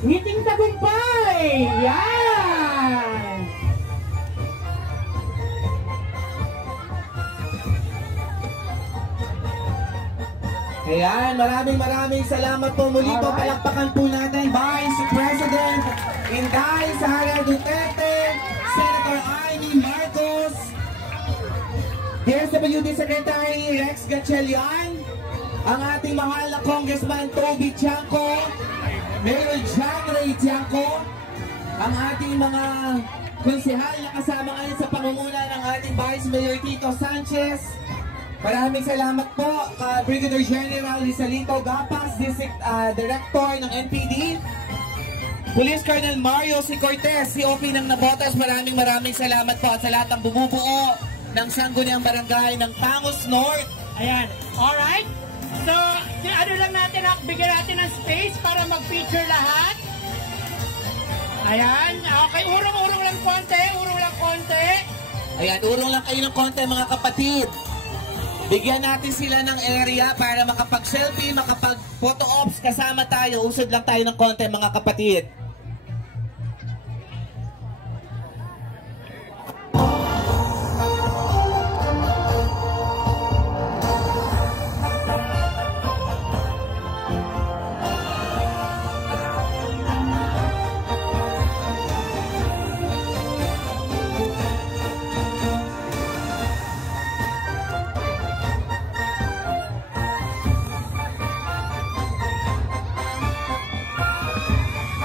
Ngiting tagumpay! Yan! Ayan, maraming salamat po muli po. Palakpakan po natin Vice President Inday Sara Duterte, Senator Amy Marcos, DSWD Secretary Rex Gatchalian, ang ating mahal na Congressman Toby Tiangco, Mayor John Ray Tiangco, ang ating mga konsehal na kasama ngayon sa pangunguna ng ating Vice Mayor Tito Sanchez. Maraming salamat po Brigadier General Rizalito Gapas, District Director ng NPD, Police Colonel Mario C. Cortez, COP ng Navotas. Maraming salamat po at sa lahat ng bumubuo ng Sangguniang Barangay ng Pangos North. Ayan, alright. So, ano lang natin, bigyan natin ng space para mag-feature lahat. Ayan, okay, urong-urong lang konti, Ayan, urong lang kayo ng konti mga kapatid. Bigyan natin sila ng area para makapag-selfie, makapag-photo ops kasama tayo. Usod lang tayo ng konti mga kapatid.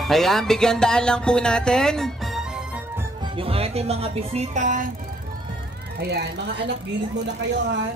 Ayan, bigyan daan lang po natin yung ating mga bisita. Ayan, mga anak, gilid muna kayo ha.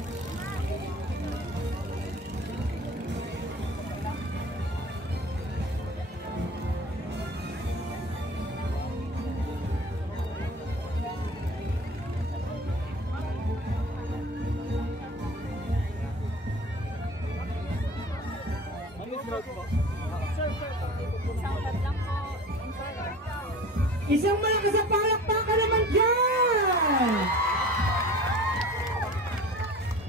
Isang malakas na palakpakan naman dyan!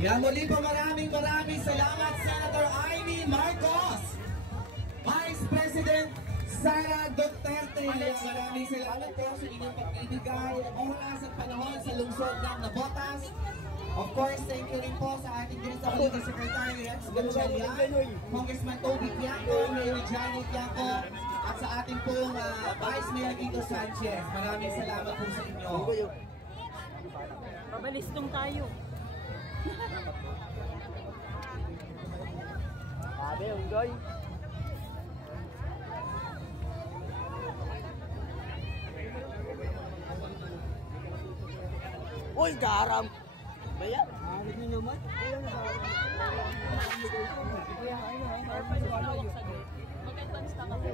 Yan, muli po maraming salamat Senator Amy Marcos, Vice President Sara Duterte. Maraming salamat po sa inyong pagbibigay oras at panahon sa lungsod ng Navotas. Of course, thank you rin po sa ating DSWD Secretary Rex Gatchalian, Congressman Toby Tiangco, Mayor Johnny Tiangco, at sa ating pong Vice Mayor Tito Sanchez. Maraming salamat po sa inyo. Pabalistong tayo. Sabi, unggoy. Uy, garam! Bayan? Arit nyo naman? Mag-advance na kasi.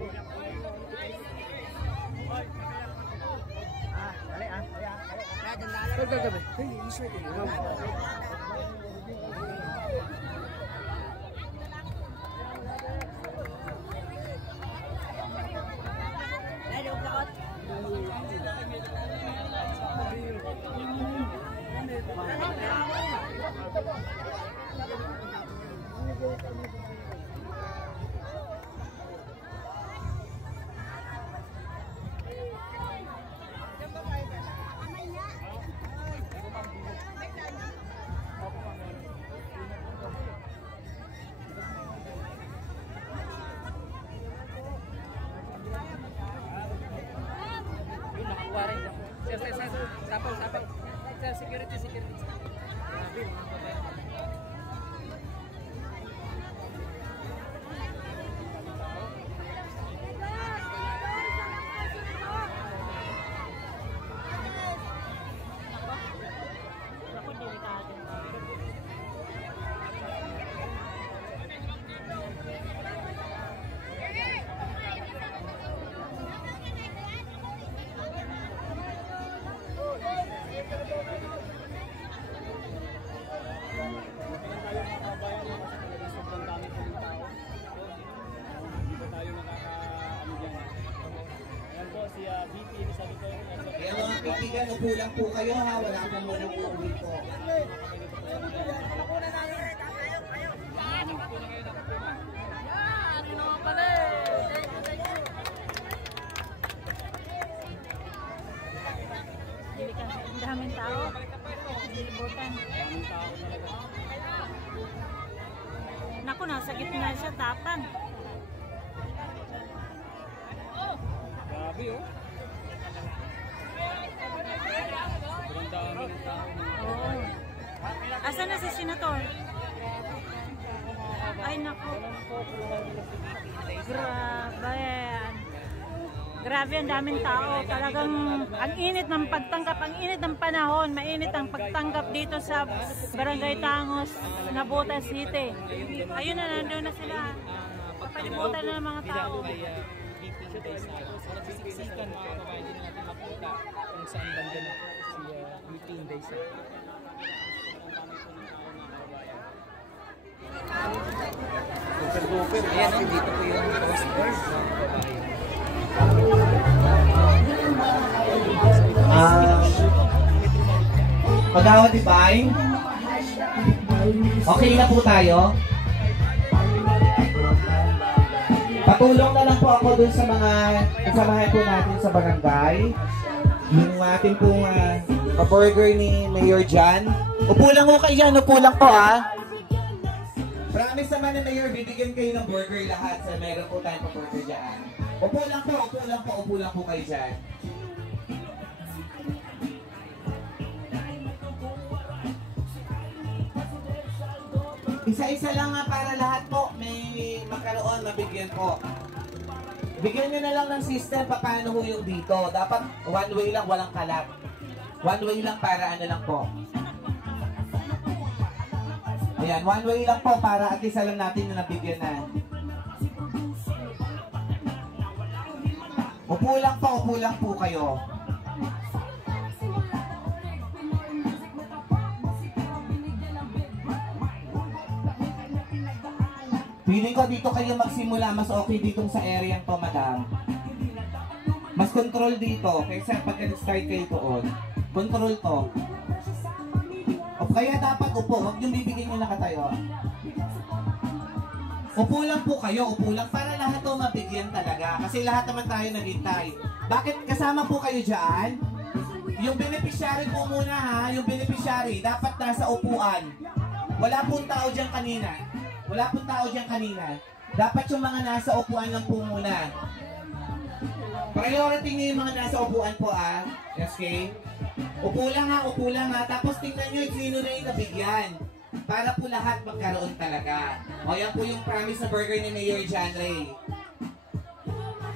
Dali ah. Gabi. Sapang. Security. Kaya mga kaibigan, upo lang po kayo ha, wala po muna uuwi po. nasa gitna siya, tapang. Grabe oh. Sobrang dami ng tao. Oo. Asan na si Senator? Ay, naku. Grabe yan. Grabe, ang daming tao. Talagang ang init ng pagtanggap, ang init ng panahon, mainit ang pagtanggap dito sa Barangay Tangos, Navotas City. Ayun na, nandun na sila. Papalibutan na ng mga tao. Nagsisiksikan mga kababayan, hindi na natin makita kung saan banda na si UT Inday. Super. Ayan o, dito po yung posters mga kababayan. Pagawad Divine, okay na po tayo. Patulong na lang po ako dun sa mga kasamahan po natin sa barangay. Yung ating pong burger ni Mayor Jan. Upo lang po kayo dyan, upo lang po Promise naman ni Mayor, bibigyan kayo ng burger lahat sa meron po tayong pa-burger dyan. Upo lang po kayo dyan. Isa-isa lang nga para lahat po may magkaroon, mabigyan po. Bigyan nyo na lang ng system paano ho yung dito. Dapat one way lang, walang kalat. One way lang para ano lang po. Ayan, one way lang po para at least alam natin na nabigyan na. Upo lang po kayo. Feeling ko dito kayo magsimula, mas okay ditong sa area to, madam. Mas control dito, kaysa pag nag-start kayo doon. Control to. O kaya dapat upo, huwag yung bibigyan nyo nakatayo. Upo lang po kayo, upo lang para lahat to mabigyan talaga. Kasi lahat naman tayo naghintay. Bakit kasama po kayo dyan? Yung beneficiary po muna ha, yung beneficiary dapat nasa upuan. Wala pong tao dyan kanina. Dapat yung mga nasa upuan lang po muna. Priority niyo yung mga nasa upuan po okay? Upo lang ha. Tapos tingnan nyo sino na yung nabigyan. Para po lahat magkaroon talaga. O yan po yung promise na burger ni Mayor John Ray.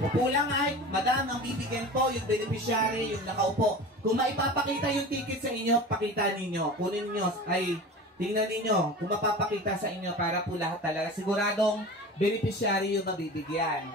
Upo lang madam, ang bibigyan po yung beneficiary, yung nakaupo. Kung maipapakita yung ticket sa inyo, pakita ninyo. Kunin nyo, tingnan ninyo kung mapapakita sa inyo para po lahat talaga. Siguradong beneficiary yung mabibigyan.